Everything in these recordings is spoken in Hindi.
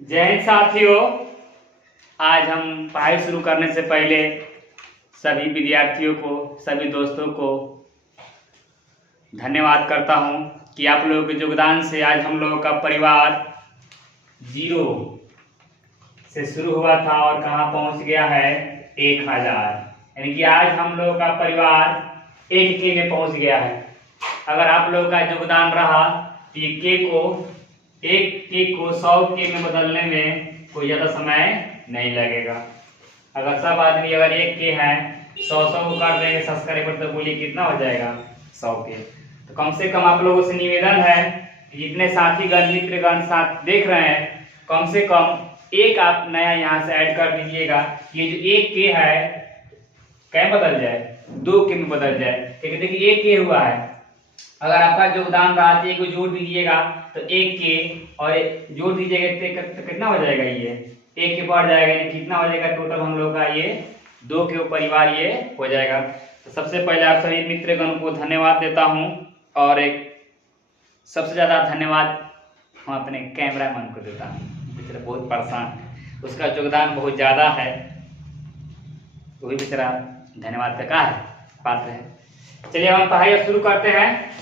जय हिंद साथियों। आज हम पढ़ाई शुरू करने से पहले सभी विद्यार्थियों को, सभी दोस्तों को धन्यवाद करता हूं कि आप लोगों के योगदान से आज हम लोगों का परिवार 0 से शुरू हुआ था और कहां पहुंच गया है 1000। यानी कि आज हम लोगों का परिवार 1K में पहुंच गया है। अगर आप लोगों का योगदान रहा तो ये K को 1K को 100K में बदलने में कोई ज़्यादा समय नहीं लगेगा। अगर सब आदमी अगर 1K है 100 को कर देंगे सब्सक्राइबर तो बोलिए कितना हो जाएगा 100K। तो कम से कम आप लोगों से निवेदन है कि जितने साथीगण मित्रगण साथ देख रहे हैं कम से कम एक आप नया यहाँ से ऐड कर दीजिएगा। ये जो 1K है क्या बदल जाए 2K में बदल जाए, क्योंकि देखिए 1K हुआ है। अगर आपका योगदान रहा तो को जोड़ दीजिएगा तो 1K और जोड़ दीजिएगा तो कितना हो जाएगा, ये 1K बढ़ जाएगा। यानी कितना हो जाएगा टोटल हम लोग का ये 2K परिवार ये हो जाएगा। तो सबसे पहले आप सभी मित्रगण को धन्यवाद देता हूं और एक सबसे ज्यादा धन्यवाद हम अपने कैमरामैन को देता हूं। बेचारा बहुत परेशान, उसका योगदान बहुत ज्यादा है, वही बेचारा धन्यवाद का है पात्र है। चलिए हम पढ़ाई शुरू करते हैं।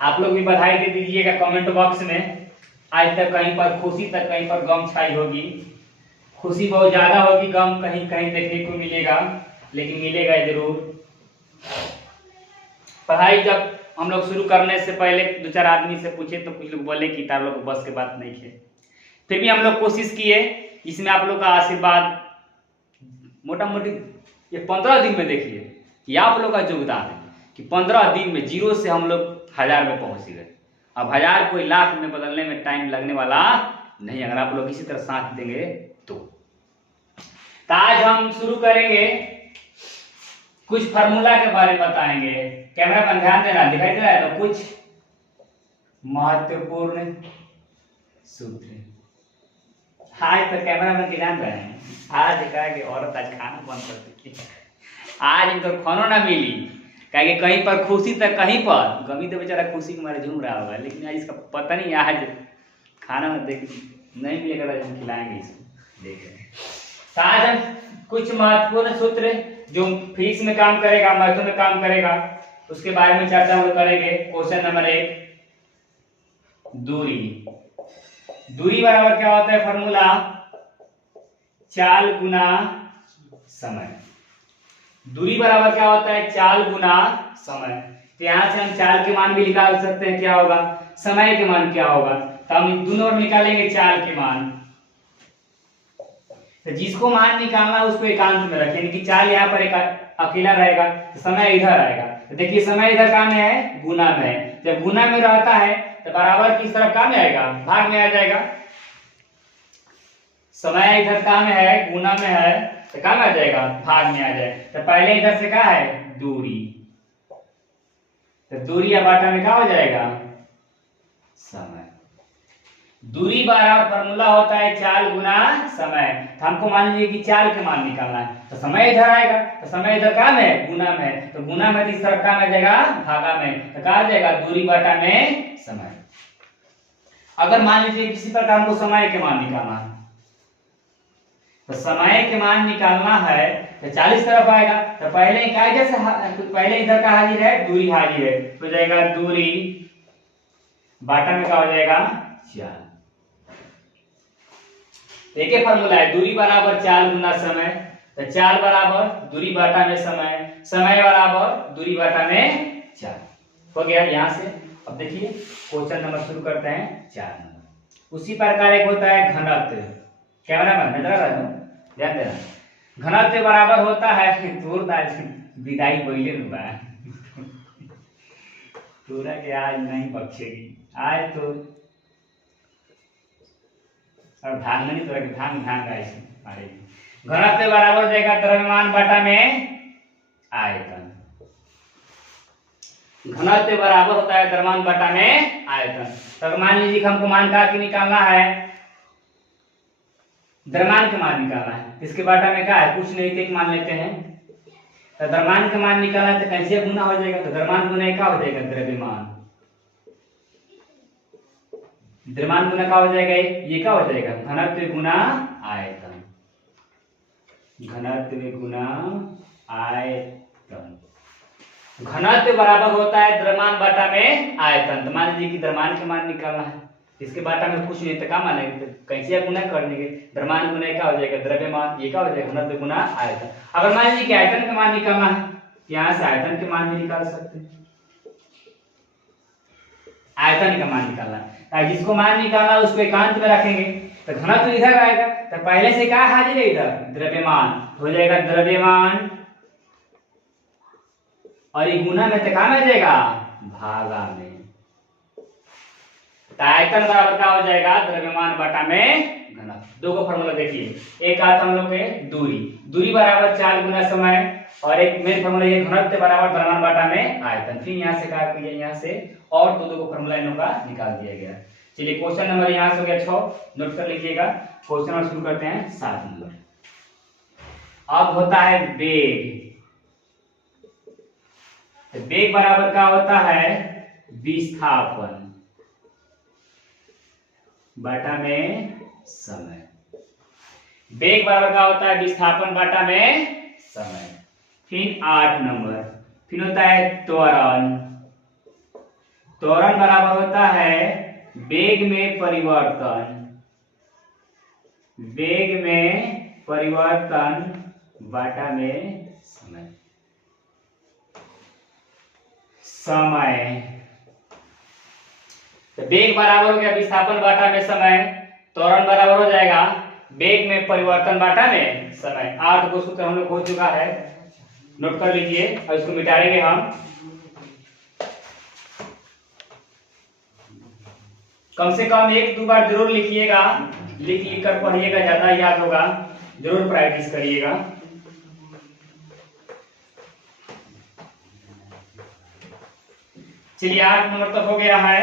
आप लोग भी बधाई दे दीजिएगा कमेंट बॉक्स में। आज तक कहीं पर खुशी तक कहीं पर गम छाई होगी, खुशी बहुत ज्यादा होगी, गम कहीं कहीं देखने को मिलेगा, लेकिन मिलेगा जरूर। पढ़ाई जब हम लोग शुरू करने से पहले 2-4 आदमी से पूछे तो कुछ लोग बोले कि तार लोग बस के बात नहीं है, फिर भी हम लोग कोशिश किए। इसमें आप लोग का आशीर्वाद मोटा मोटी ये 15 दिन में देखिए, ये आप लोग का योगदान है कि 15 दिन में 0 से हम लोग 1000 में पहुंच गए। अब 1000 कोई लाख में बदलने में टाइम लगने वाला नहीं, अगर आप लोग इसी तरह साथ देंगे तो आज हम शुरू करेंगे, कुछ फार्मूला के बारे में बताएंगे। कैमरा पर ध्यान देना, दिखाई दे रहा है तो कुछ महत्वपूर्ण सूत्र। आज तो कैमरा में ध्यान रहे हैं, आज कहा कि औरत आज खाना बंद कर देती, आज इनको खाना ना मिली, कहेंगे कहीं पर खुशी तक कहीं पर गमी तो बेचारा खुशी के मारे झूम रहा होगा, लेकिन आज इसका पता नहीं आज खाना में देख नहीं मिलेगा तो हम खिलाएंगे इसको। देखें आज हम कुछ महत्वपूर्ण सूत्र जो फीस में काम करेगा, महत्व में काम करेगा, उसके बारे में चर्चा हम लोग करेंगे। क्वेश्चन नंबर 1, दूरी। दूरी बराबर क्या होता है फॉर्मूला, चाल गुना समय। दूरी बराबर क्या होता है, चाल गुना समय। तो यहां से हम चाल के मान भी निकाल सकते हैं, क्या होगा समय के मान क्या होगा, तो हम दोनों ओर निकालेंगे चाल के मान। तो जिसको मान निकालना उसको एकांत में रखें, कि चाल यहाँ पर एक अकेला रहेगा तो समय इधर आएगा। तो देखिए समय इधर कहाँ में है, गुना में है। जब गुना में रहता है तो बराबर किस तरफ कहाँ में आएगा, भाग में आ जाएगा। समय इधर कहाँ में है, गुना में है, तो कहाँ में आ जाएगा, भाग में आ जाएगा। तो पहले इधर से क्या है, दूरी, तो दूरी या बाटा में क्या हो जाएगा, समय। दूरी बराबर फॉर्मूला होता है चाल गुना समय। तो हमको मान लीजिए कि चाल के मान निकालना है, तो समय इधर आएगा, तो समय इधर कहाँ में है, गुना में है, तो गुना में इस तरफ कहाँ में जाएगा, भागा में, तो कहा जाएगा दूरी बाटा में समय। अगर मान लीजिए किसी प्रकार हमको समय के मान निकालना है, तो समय के मान निकालना है तो 40 तरफ आएगा, तो पहले क्या जैसे पहले इधर का हाजिर है, दूरी हाजिर है, तो जाएगा दूरी बाटा में क्या हो जाएगा, चाल। एक ही फॉर्मूला है, दूरी बराबर चाल गुना समय, तो चाल बराबर दूरी बाटा में समय, समय बराबर दूरी बाटा में चाल। हो गया यहाँ से। अब देखिए क्वेश्चन नंबर शुरू करते हैं 4 नंबर। उसी प्रकार एक होता है घनत्व। कैमरा मैन नजर आ रहा है, ध्यान देना। घनत्व बराबर होता है, विदाई बोले पूरा के आज नहीं बख्शेगी, आज तो और भांग नहीं तो भांग भांग मारेगी। घनत्व बराबर देगा द्रव्यमान बटा में आयतन। घनत्व बराबर होता है द्रव्यमान बटा में आयतन। तो मान लीजिए कि हमको मान का निकालना है, द्रव्यमान का मान निकालना है, इसके बाटा में क्या है, कुछ नहीं थे मान लेते हैं। तो द्रव्यमान का मान निकालना है तो कैसे गुना हो जाएगा, तो द्रव्यमान गुना क्या हो जाएगा, द्रव्यमान। द्रव्यमान गुना क्या हो जाएगा, ये क्या हो जाएगा, घनत्व गुना आयतन, घनत्व गुना आयतन। घनत्व बराबर होता है द्रव्यमान बटा में आयतन। तो मान लीजिए कि द्रव्यमान के मान निकालना है, इसके बाटा में कुछ नहीं तो क्या मानेंगे, तो कैसे गुना कर देंगे, द्रव्यमान गुना क्या हो जाएगा द्रव्यमान, ये क्या हो जाएगा घनत्व गुना आयतन। अगर मान लीजिए कि आयतन का मान निकालना है, यहाँ से आयतन के मान भी निकाल सकते हैं, आयतन का मान निकालना है, जिसको मान निकालना उसको एकांत में रखेंगे, तो घनत्व इधर आएगा, तो पहले से क्या हाजिर है इधर द्रव्यमान, हो जाएगा द्रव्यमान, और ये गुना में तो क्या आ जाएगा भागा में, तो आयतन बराबर क्या हो जाएगा द्रव्यमान बटा में घनत्व। दो को फॉर्मूला देखिए, एक आता हम लोग के दूरी, दूरी बराबर 4 गुना समय, और एक मेन फॉर्मूला ये घनत्व बराबर द्रव्यमान बटा में आयतन। फिर यहाँ से क्या किया, यहाँ से और दो को फॉर्मूला इन का निकाल दिया गया। चलिए क्वेश्चन नंबर यहाँ से हो गया 6, नोट कर लीजिएगा। क्वेश्चन नंबर शुरू करते हैं 7 नंबर। अब होता है वेग, वेग बराबर क्या होता है विस्थापन बटा में समय। वेग बराबर क्या होता है विस्थापन बटा में समय। फिर 8 नंबर, फिर होता है त्वरण, त्वरण बराबर होता है वेग में परिवर्तन, वेग में परिवर्तन बटा में समय। समय, तो वेग बराबर हो गया विस्थापन बाटा में समय, त्वरण बराबर हो जाएगा वेग में परिवर्तन बाटा में समय। 8 को सूत्र हम लोग हो चुका है, नोट कर लीजिए, और इसको मिटाएंगे हम। कम से कम 1-2 बार जरूर लिखिएगा, लिख कर पढ़िएगा, ज्यादा याद होगा, जरूर प्रैक्टिस करिएगा। चलिए 8 नंबर तक हो गया है।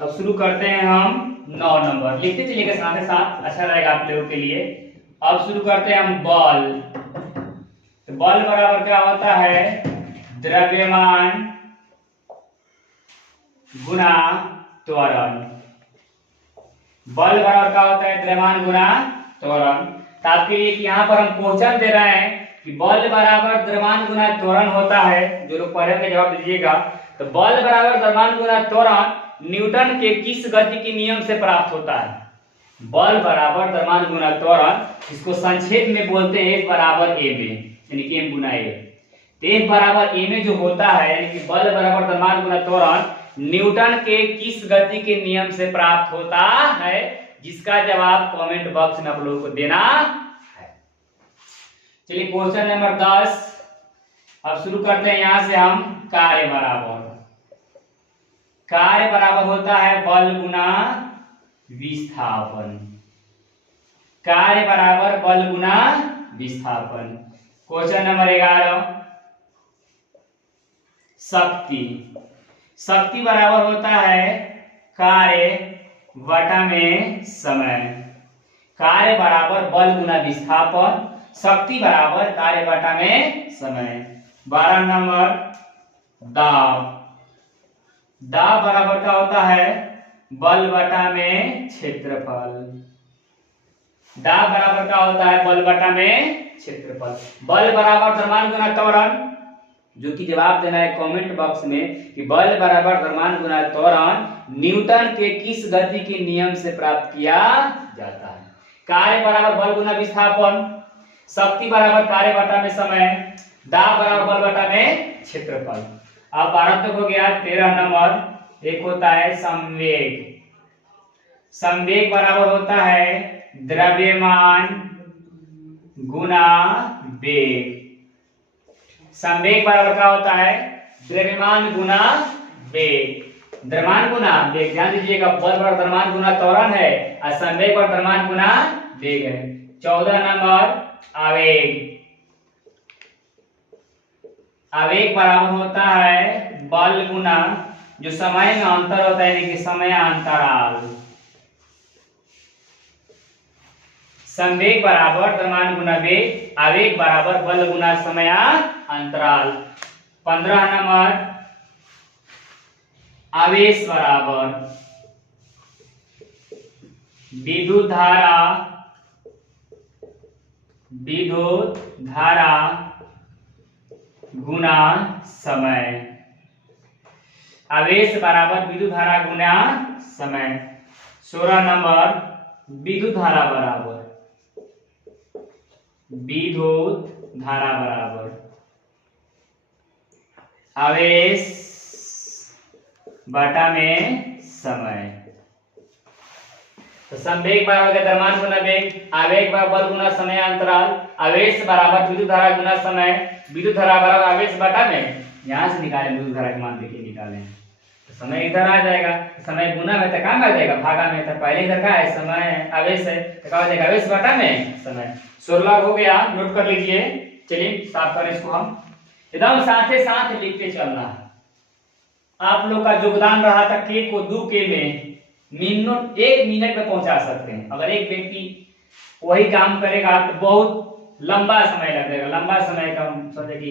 अब शुरू करते हैं हम 9 नंबर, लिखते चलिएगा साथ ही साथ, अच्छा रहेगा आप लोगों के लिए। अब शुरू करते हैं हम बल, तो बल बराबर क्या होता है द्रव्यमान गुना त्वरण। बल बराबर क्या होता है द्रव्यमान गुना त्वरण। तो आपके लिए यहाँ पर हम क्वेश्चन दे रहे हैं कि बल बराबर द्रव्यमान गुना त्वरण होता है, जो लोग पढ़ेंगे जवाब दीजिएगा। तो बल बराबर द्रव्यमान गुना त्वरण न्यूटन के किस गति के नियम से प्राप्त होता है। बल बराबर द्रव्यमान गुना त्वरण, इसको संक्षेप में बोलते हैं F बराबर a में, यानी कि m गुना a। तो F बराबर a में जो होता है, यानी कि बल बराबर द्रव्यमान गुना त्वरण न्यूटन के किस गति के नियम से प्राप्त होता है, जिसका जवाब कमेंट बॉक्स में आप लोगों को देना है। चलिए क्वेश्चन नंबर 10, अब शुरू करते हैं यहाँ से हम। कार्य बराबर, कार्य बराबर होता है बल गुना विस्थापन, कार्य बराबर बल गुना विस्थापन। क्वेश्चन नंबर 11, शक्ति, शक्ति बराबर होता है कार्य बटा में समय, कार्य बराबर बल गुना विस्थापन, शक्ति बराबर कार्य बटा में समय। 12 नंबर दाब, दाब बराबर क्या होता है बल बटा में क्षेत्रफल, दाब बराबर क्या होता है बल बटा में क्षेत्रफल। बल बराबर द्रव्यमान गुना त्वरण, जो कि जवाब देना है कमेंट बॉक्स में कि बल बराबर द्रव्यमान गुना त्वरण न्यूटन के किस गति के नियम से प्राप्त किया जाता है। कार्य बराबर बल गुना विस्थापन, शक्ति बराबर कार्य बटा में समय, दाब बराबर बल बटा में क्षेत्रफल। अब 12 तक हो गया। 13 नंबर, एक होता है संवेग, संवेग बराबर होता है द्रव्यमान गुना वेग, संवेग बराबर क्या होता है द्रव्यमान गुना वेग, द्रव्यमान गुना वेग। ध्यान दीजिएगा, बल बराबर द्रव्यमान गुना त्वरण है और संवेग बराबर द्रव्यमान गुना वेग है। 14 नंबर आवेग, आवेग बराबर होता है बल गुना जो समय में अंतर होता है, यानी कि समय अंतराल, संवेग बराबर द्रव्यमान गुना वेग, आवेग बराबर बल गुना समय अंतराल। 15 नंबर आवेश बराबर, विद्युत धारा गुना समय। आवेश बराबर विद्युत धारा गुना समय। 16 नंबर विद्युत धारा बराबर आवेश बटा में समय। तो संवेग बराबर द्रव्यमान गुना वेग, आवेग बराबर गुना समय अंतराल, आवेश बराबर विद्युत धारा गुना समय, विद्युत धारा बराबर आवेश बटा में। यहां से निकालें विद्युत धारा का मान, देखिए निकालें तो समय इधर आ जाएगा, समय गुना में तो कहां आ जाएगा, भागा में। तो पहले इधर का है समय, आवेश है, तो क्या हो जाएगा आवेश बटा में समय। 16 हो गया, नोट कर लीजिए। चलिए साफ करें इसको हम, एकदम साथ साथ लिखते चलना। आप लोग का योगदान रहा था के को 2 के में 1 मिनट में पहुंचा सकते हैं। अगर एक व्यक्ति वही काम करेगा तो बहुत लंबा समय लगेगा। लंबा समय का हम सोचे कि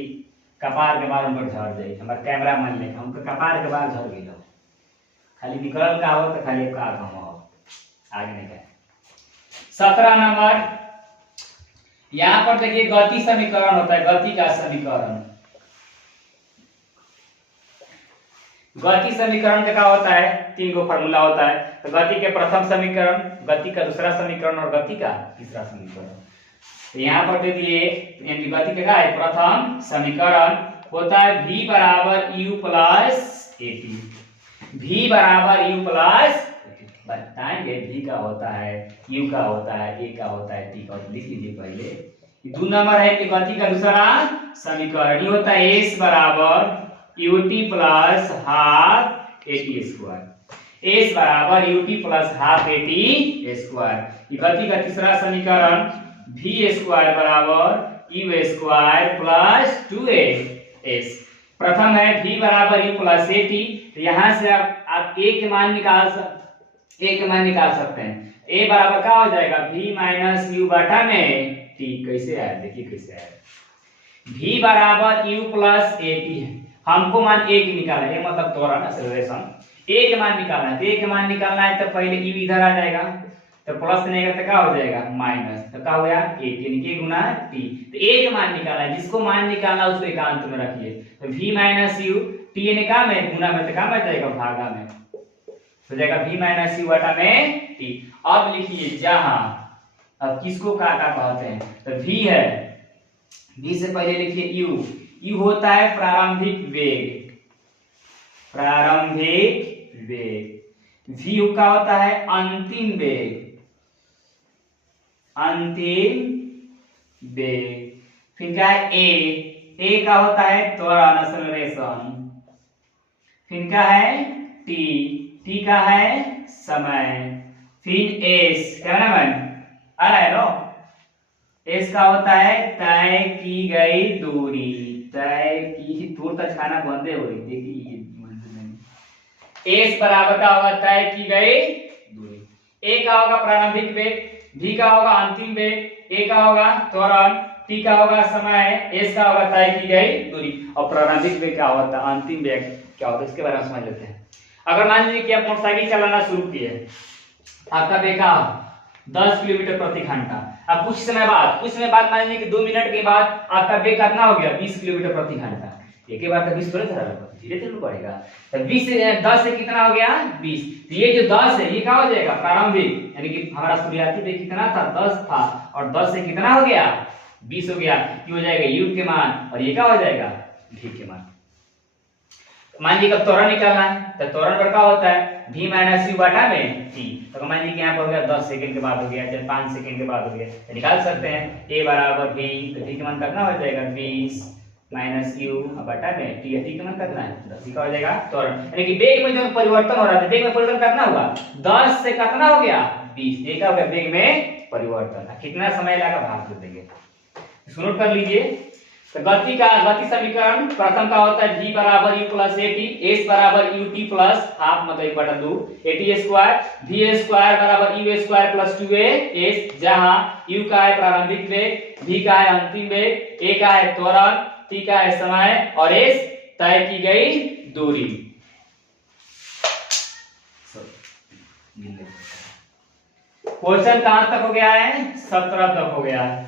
कपार के बाल उन पर झड़ जाए, हमारा कैमरा मान लेगा उनका कपार के बाल झड़ गए, खाली निकल का हो तो खाली का काम हो, आगे नहीं क्या। 17 नंबर यहां पर देखिए गति समीकरण होता है, गति का समीकरण। गति समीकरण का क्या होता है, 3 गो फार्मूला होता है। तो गति के प्रथम समीकरण, गति का दूसरा समीकरण और गति का तीसरा समीकरण। तो यहाँ पर दे दिए गति का क्या है, प्रथम समीकरण होता है v बराबर u प्लस एटी। v बराबर u प्लस बताएंगे, v का होता है, u का होता है, a का होता है, t का। लिख लीजिए पहले। 2 नंबर है कि गति का दूसरा समीकरण ये होता है s बराबर ut plus half eighty square. s बराबर ut plus half eighty square. गति का तीसरा समीकरण v स्क्वायर बराबर u स्क्वायर प्लस 2as। प्रथम है v बराबर u प्लस एटी, तो यहां से आप a के मान निकाल सकते हैं। a बराबर क्या हो जाएगा, v माइनस u बटा में t। कैसे आया देखिए, कैसे आया। v बराबर u प्लस एटी है, हमको मान a की निकालना है, मतलब त्वरण एक्सेलरेशन। a के मान निकालना है, तो a के मान निकालना है तो पहले u इधर आ जाएगा, तो प्लस नहीं तो क्या हो जाएगा माइनस, तो क्या हो गया 8 यानी कि गुना t। तो a का मान निकालना है, जिसको मान निकालना उसको एकांत में रखिए। तो v माइनस u, t यानी क्या में गुना में, तो क्या में जाएगा भागा में, तो जाएगा v माइनस u बटा में t। अब लिखिए जहां, अब किसको क्या कहते हैं, तो v है, v से पहले लिखिए u। u होता है प्रारंभिक वेग, v का होता है अंतिम वेग, फिर क्या है a का होता है त्वरण एक्सेलरेशन, फिर क्या है t का है समय, फिर s क्या है ना आ रहा है नो, s का होता है तय की गई दूरी, तय की दूर तक खाना बंदे हो रही देखिए। s बराबर का होगा तय की गई दूरी, a का होगा प्रारंभिक वेग, v का होगा अंतिम वेग, a का होगा त्वरण, t का होगा समय, s का होगा तय की गई दूरी। और प्रारंभिक वेग क्या होता है, अंतिम वेग क्या होता है, इसके बारे में समझ लेते हैं। अगर मान लीजिए कि आप मोटरसाइकिल चलाना शुरू किए, आपका वेग 10 किलोमीटर प्रति घंटा। अब कुछ समय बाद मान लीजिए कि 2 मिनट के बाद आपका वेग कितना हो गया 20 किलोमीटर प्रति घंटा। एक ही बार 20 थोड़ा चला, धीरे धीरे बढ़ेगा। तो 20 से 10 से कितना हो गया 20, तो ये जो 10 है ये क्या हो जाएगा प्रारंभिक, यानी कि हमारा शुरुआती वेग कितना था 10 था, और 10 से कितना हो गया 20 हो गया, ये हो जाएगा u के मान, और ये क्या हो जाएगा v के मान। मान लीजिए त्वरण निकालना है, तो त्वरण पर क्या होता है v माइनस u बटा में t। तो मान लीजिए यहाँ पर हो गया 10 सेकंड के बाद हो गया, चाहे 5 सेकंड के बाद हो गया, तो निकाल सकते हैं a बराबर v, तो v के मान कितना हो जाएगा 20 माइनस u बटा में t। t के मान कितना है 10, का हो जाएगा त्वरण, यानी कि वेग में जो परिवर्तन हो रहा है, वेग में परिवर्तन कितना हुआ 10 से कितना हो गया 20, ये क्या हो गया वेग में परिवर्तन। कितना समय लगा भाग कर देंगे, इसको नोट कर लीजिए। तो गति समीकरण प्रथम का होता है v बराबर u प्लस एटी, s बराबर ut प्लस हाफ मतलब 1/2 एटी स्क्वायर, v स्क्वायर बराबर u स्क्वायर प्लस 2a, जहां u का है प्रारंभिक वेग, v का है अंतिम वेग, a का है त्वरण, t का है समय, और s तय की गई दूरी। क्वेश्चन कहां तक हो गया है? 17 तक हो गया है।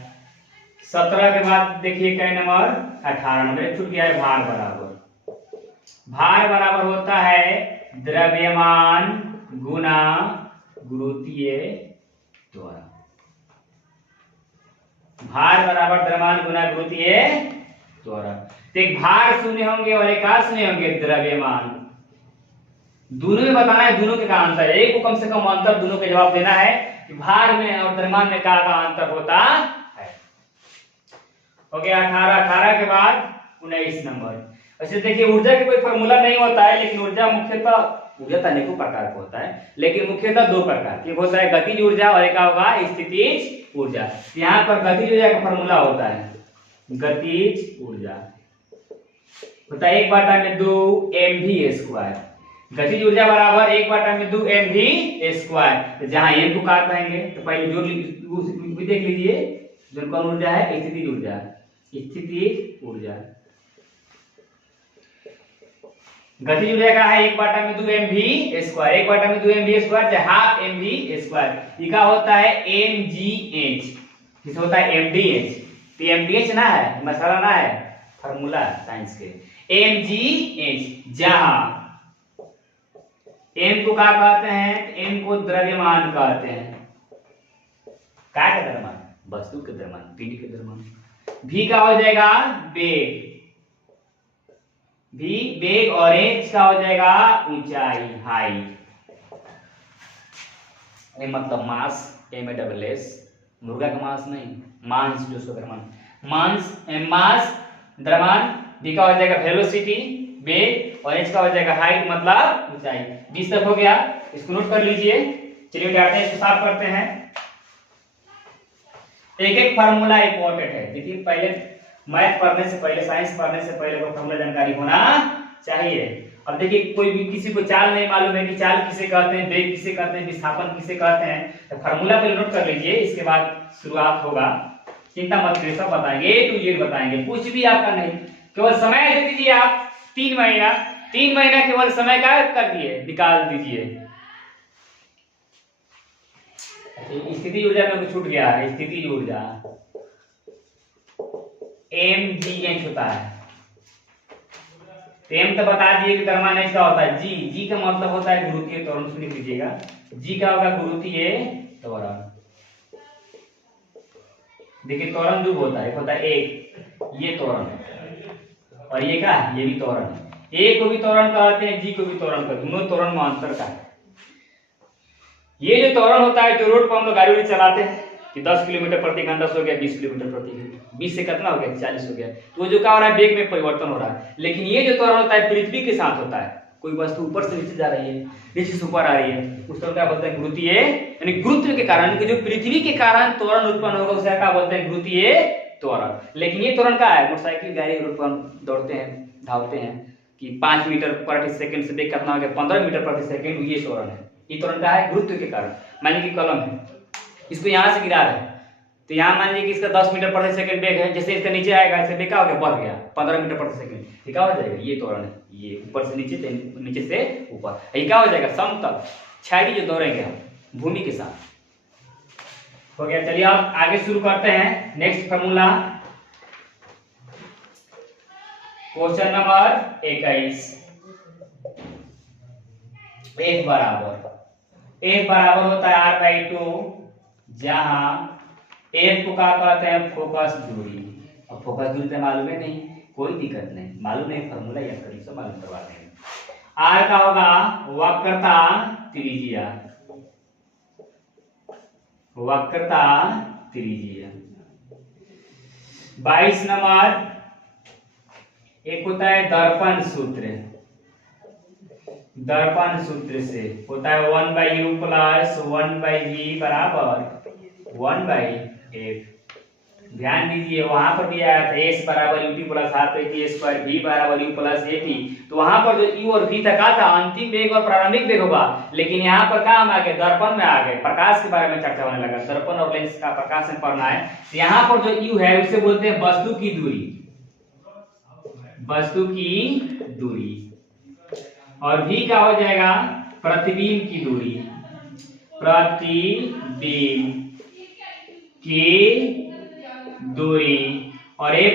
17 के बाद देखिए क्या नंबर 18 नंबर छूट गया है। भार बराबर, भार बराबर होता है द्रव्यमान गुना गुरुत्वीय त्वरण। भार बराबर द्रव्यमान गुना गुरुत्वीय त्वरण। तो एक भार शून्य होंगे और एक का शून्य होंगे द्रव्यमान। दोनों में बताना है, दोनों के का अंतर है। एक को कम से कम अंतर दोनों के जवाब देना है कि भार में और द्रव्यमान में का अंतर होता है। हो गया 18। 18 के बाद 19 नंबर। वैसे देखिए ऊर्जा की कोई फॉर्मूला नहीं होता है, लेकिन ऊर्जा मुख्यतः ऊर्जा अनेकों प्रकार का होता है, लेकिन मुख्यतः दो प्रकार की होता है, गतिज ऊर्जा और एक होगा स्थितिज ऊर्जा। यहाँ पर गतिज ऊर्जा का फॉर्मूला होता है, गतिज ऊर्जा होता है 1/2 mv²। गतिज ऊर्जा बराबर 1/2 mv²। जहां m को क्या कहेंगे तो पहले जो भी देख लीजिए, जो कौन ऊर्जा है? स्थितिज ऊर्जा। स्थितिज ऊर्जा गतिज ऊर्जा का है 1/2 mv²। 1/2 mv² half mv²। ये क्या होता है? mgh। किस होता है? mdh। तो mdh ना है, मसाला ना है, फार्मूला साइंस के। mgh जहां m को क्या कहते हैं? m को द्रव्यमान कहते हैं। क्या का द्रव्यमान? वस्तु के द्रव्यमान, पिंड के द्रव्यमान। v का हो जाएगा वेग, v वेग, और h का हो जाएगा ऊंचाई, हाइट। मतलब मास, MASS, मुर्गा का मांस नहीं, मांस जो सो द्रव्यमान, मांस मास द्रव्यमान। v का हो जाएगा वेलोसिटी, वेग, और h का हो जाएगा हाइट मतलब ऊंचाई। 20 तक हो गया, इसको नोट कर लीजिए। चलिए क्या हैं, इसको साफ करते हैं। एक एक फार्मूला इंपॉर्टेंट है। देखिए पहले मैथ पढ़ने से पहले, साइंस पढ़ने से पहले वो फार्मूला जानकारी होना चाहिए। अब देखिए कोई भी किसी को चाल नहीं मालूम है कि चाल किसे कहते हैं, वेग किसे कहते हैं, विस्थापन किसे कहते हैं, तो फार्मूला पहले नोट कर लीजिए, इसके बाद शुरुआत होगा। चिंता मत करिए, सब बताएंगे, A to Z बताएंगे, कुछ भी आपका नहीं। केवल समय दे दीजिए आप 3 महीना, 3 महीना केवल समय का कर दिए, निकाल दीजिए। स्थिति ऊर्जा में कुछ छूट गया है। स्थिति ऊर्जा mgh होता है। m तो बता दिए कि द्रव्यमान h का होता है g। g का मतलब होता है गुरुत्वीय त्वरण, सुन लीजिएगा। g का होगा गुरुत्वीय त्वरण। देखिए त्वरण जो होता है, होता है एक, ये त्वरण है, और ये क्या है? ये भी त्वरण है। a को भी त्वरण कहते हैं, g को भी त्वरण कहते हैं, दोनों त्वरण में अंतर का है। ये जो त्वरण होता है, जो रोड पर हम लोग गाड़ी चलाते हैं कि 10 किलोमीटर प्रति घंटा हो गया, 20 किलोमीटर प्रति घंटा, 20 से कितना हो गया? 40 हो गया। तो जो क्या हो रहा है? वेग में परिवर्तन हो रहा है। लेकिन ये जो त्वरण होता है पृथ्वी के साथ होता है। कोई वस्तु ऊपर से नीचे जा रही है, नीचे से ऊपर आ रही है, उस तरह क्या बोलते हैं? गुरुत्वीय, यानी गुरुत्व के कारण, जो पृथ्वी के कारण त्वरण उत्पन्न होगा उसे क्या बोलते हैं? गुरुत्वीय त्वरण। लेकिन ये त्वरण क्या है? मोटरसाइकिल गाड़ी रोड पर दौड़ते हैं, धावते हैं कि 5 मीटर प्रति सेकंड से वेग कितना हो गया? 15 मीटर प्रति सेकंड, ये त्वरण है। ये त्वरण क्या है? गुरुत्व के कारण। मान लीजिए कलम है, इसको यहाँ से गिरा रहे हैं, तो यहाँ मान लीजिए कि इसका 10 मीटर प्रति सेकंड वेग है, जैसे इसका नीचे आएगा इसका वेग क्या हो गया? बढ़ गया 15 मीटर प्रति सेकंड। ये क्या हो जाएगा? ये त्वरण है। ये ऊपर से नीचे, नीचे से ऊपर, ये क्या हो जाएगा? समतल छाड़ी जो दौड़ेंगे हम भूमि के साथ। हो गया। चलिए अब आगे शुरू करते हैं। Next formula, question number 21। F बराबर होता है R/2, जहां F को क्या कहते हैं? फोकस दूरी। अब फोकस दूरी तो मालूम है नहीं, कोई दिक्कत नहीं, मालूम नहीं फार्मूला याद करिए, सब मालूम करवा देंगे। R का होगा वक्रता त्रिज्या, वक्रता त्रिज्या। 22 नंबर, एक होता है दर्पण सूत्र। दर्पण सूत्र से होता है 1/u प्लस 1/v बराबर 1/f। ध्यान दीजिए वहां पर भी आया था s बराबर ut plus half at², v बराबर u प्लस at। तो वहां पर जो u और v तक था अंतिम वेग और प्रारंभिक वेग होगा, लेकिन यहाँ पर क्या हम आ गए? दर्पण में आ गए, प्रकाश के बारे में चर्चा होने लगा। दर्पण और लेंस का प्रकाश में पढ़ना है। तो यहाँ पर जो u है उसे बोलते हैं वस्तु की दूरी, वस्तु की दूरी, और v का हो जाएगा प्रतिबिंब की दूरी। प्रतिबिंब की दूरी, और एक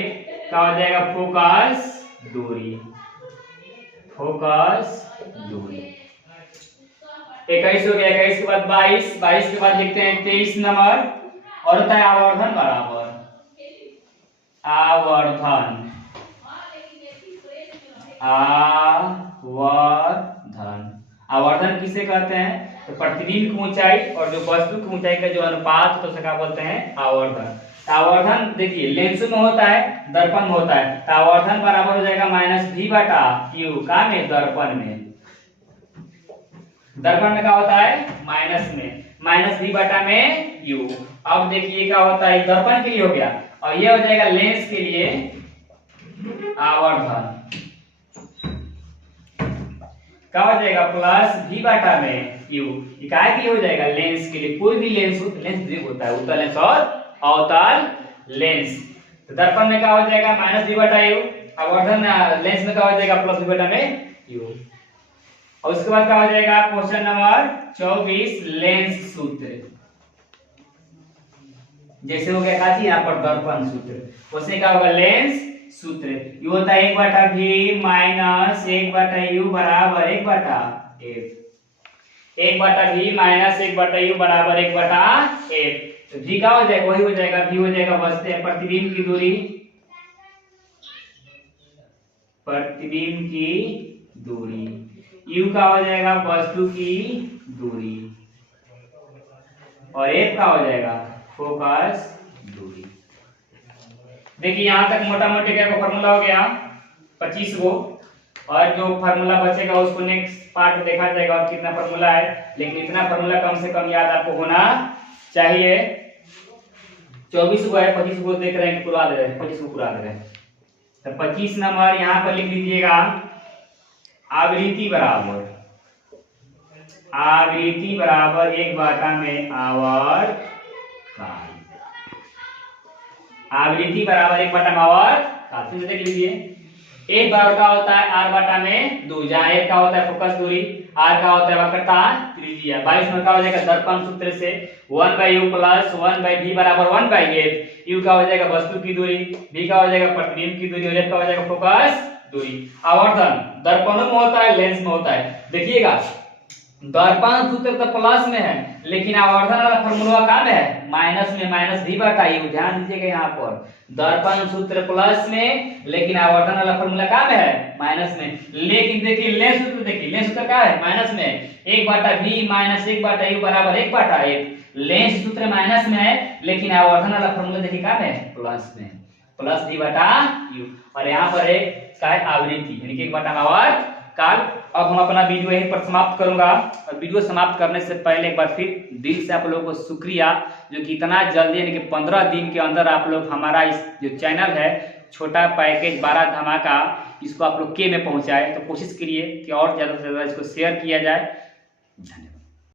क्या हो जाएगा फोकस दूरी, फोकस दूरी। 21 हो गया। 21 के बाद 22, 22 के बाद लिखते हैं 23 नंबर, और होता है आवर्धन बराबर आवर्धन, आवर्धन। आवर्धन किसे कहते हैं? तो प्रतिबिंब की ऊंचाई और जो वस्तु की ऊंचाई का जो अनुपात तो उसे क्या बोलते हैं? आवर्धन। आवर्धन देखिए लेंसों में होता है, दर्पण में होता है। तो आवर्धन बराबर हो जाएगा -v/q का में दर्पण में, दर्पण में क्या होता है? माइनस में, -v/u। अब देखिए क्या होता है, दर्पण के लिए हो गया, और ये हो जाएगा लेंस के लिए आवर्धन, क्या हो जाएगा +v/u। ये काय के लिए हो जाएगा? लेंस के लिए। कोई भी लेंस होता है, उत्तल लेंस और अवतल लेंस। तो दर्पण में क्या हो जाएगा? -v/u, आवर्धन लेंस में क्या हो जाएगा? +v/u। और उसके बाद क्या हो जाएगा? क्वेश्चन नंबर 24 लेंस सूत्र। जैसे हो गया काजी यहाँ पर दर्पण सूत्र, उसमें क्या होगा? लेंस सूत्र ये होता है 1/v - 1/u बराबर 1/f, 1/v - 1/u बराबर 1/f। तो v क्या हो जाएगा? वही हो जाएगा, v हो जाएगा वस्तु प्रतिबिंब की दूरी, प्रतिबिंब की दूरी, u का हो जाएगा वस्तु की दूरी, और f का हो जाएगा फोकस दूरी। देखिए यहां तक मोटा मोटी क्या फॉर्मूला हो गया 25 गो, और जो फार्मूला बचेगा उसको नेक्स्ट पार्ट में देखा जाएगा और कितना फार्मूला है, लेकिन इतना फार्मूला कम से कम याद आपको होना चाहिए। 24 गो है, 25 गो देख रहे हैं कि पूरा दे रहे हैं, 25 को पूरा दे रहे हैं। तो 25 नंबर यहाँ पर लिख दीजिएगा आवृत्ति बराबर 1/में आवर्तकाल, आवृत्ति बराबर 1/में आवर्तकाल। फिर से देख लीजिए, एक बार का होता है r/2, जहाँ एक का होता है फोकस दूरी, r का होता है वक्रता त्रिज्या। 22 में क्या हो जाएगा? दर्पण सूत्र से 1/u + 1/v बराबर 1/f। u का हो जाएगा वस्तु की दूरी, v का हो जाएगा प्रतिबिंब की दूरी, और f का हो जाएगा फोकस दूरी। आवर्धन दर्पणों में होता है, लेंस में होता है। देखिएगा दर्पण सूत्र तो प्लस में है, लेकिन आवर्धन वाला फॉर्मूला का में है माइनस में, -v/u। ध्यान दीजिएगा यहाँ पर दर्पण सूत्र प्लस में, लेकिन आवर्धन वाला फॉर्मूला का में है माइनस में। लेकिन देखिए लेंस सूत्र, देखिए लेंस सूत्र क्या है? माइनस में, 1/v - 1/u बराबर 1/f। लेंस सूत्र माइनस में है, लेकिन आवर्धन वाला फॉर्मूला देखिए क्या में? प्लस में, +v/u। और यहाँ पर एक का है आवृत्ति, यानी कि 1/में आवर्तकाल। अब हम अपना वीडियो यहीं पर समाप्त करूंगा, और वीडियो समाप्त करने से पहले एक बार फिर दिल से आप लोगों को शुक्रिया, जो कि इतना जल्दी यानी कि 15 दिन के अंदर आप लोग हमारा इस जो चैनल है छोटा पैकेज 12 धमाका, इसको आप लोग के में पहुंचाए। तो कोशिश करिए कि और ज़्यादा से ज़्यादा इसको शेयर किया जाए। धन्यवाद।